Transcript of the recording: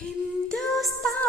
Hindustan.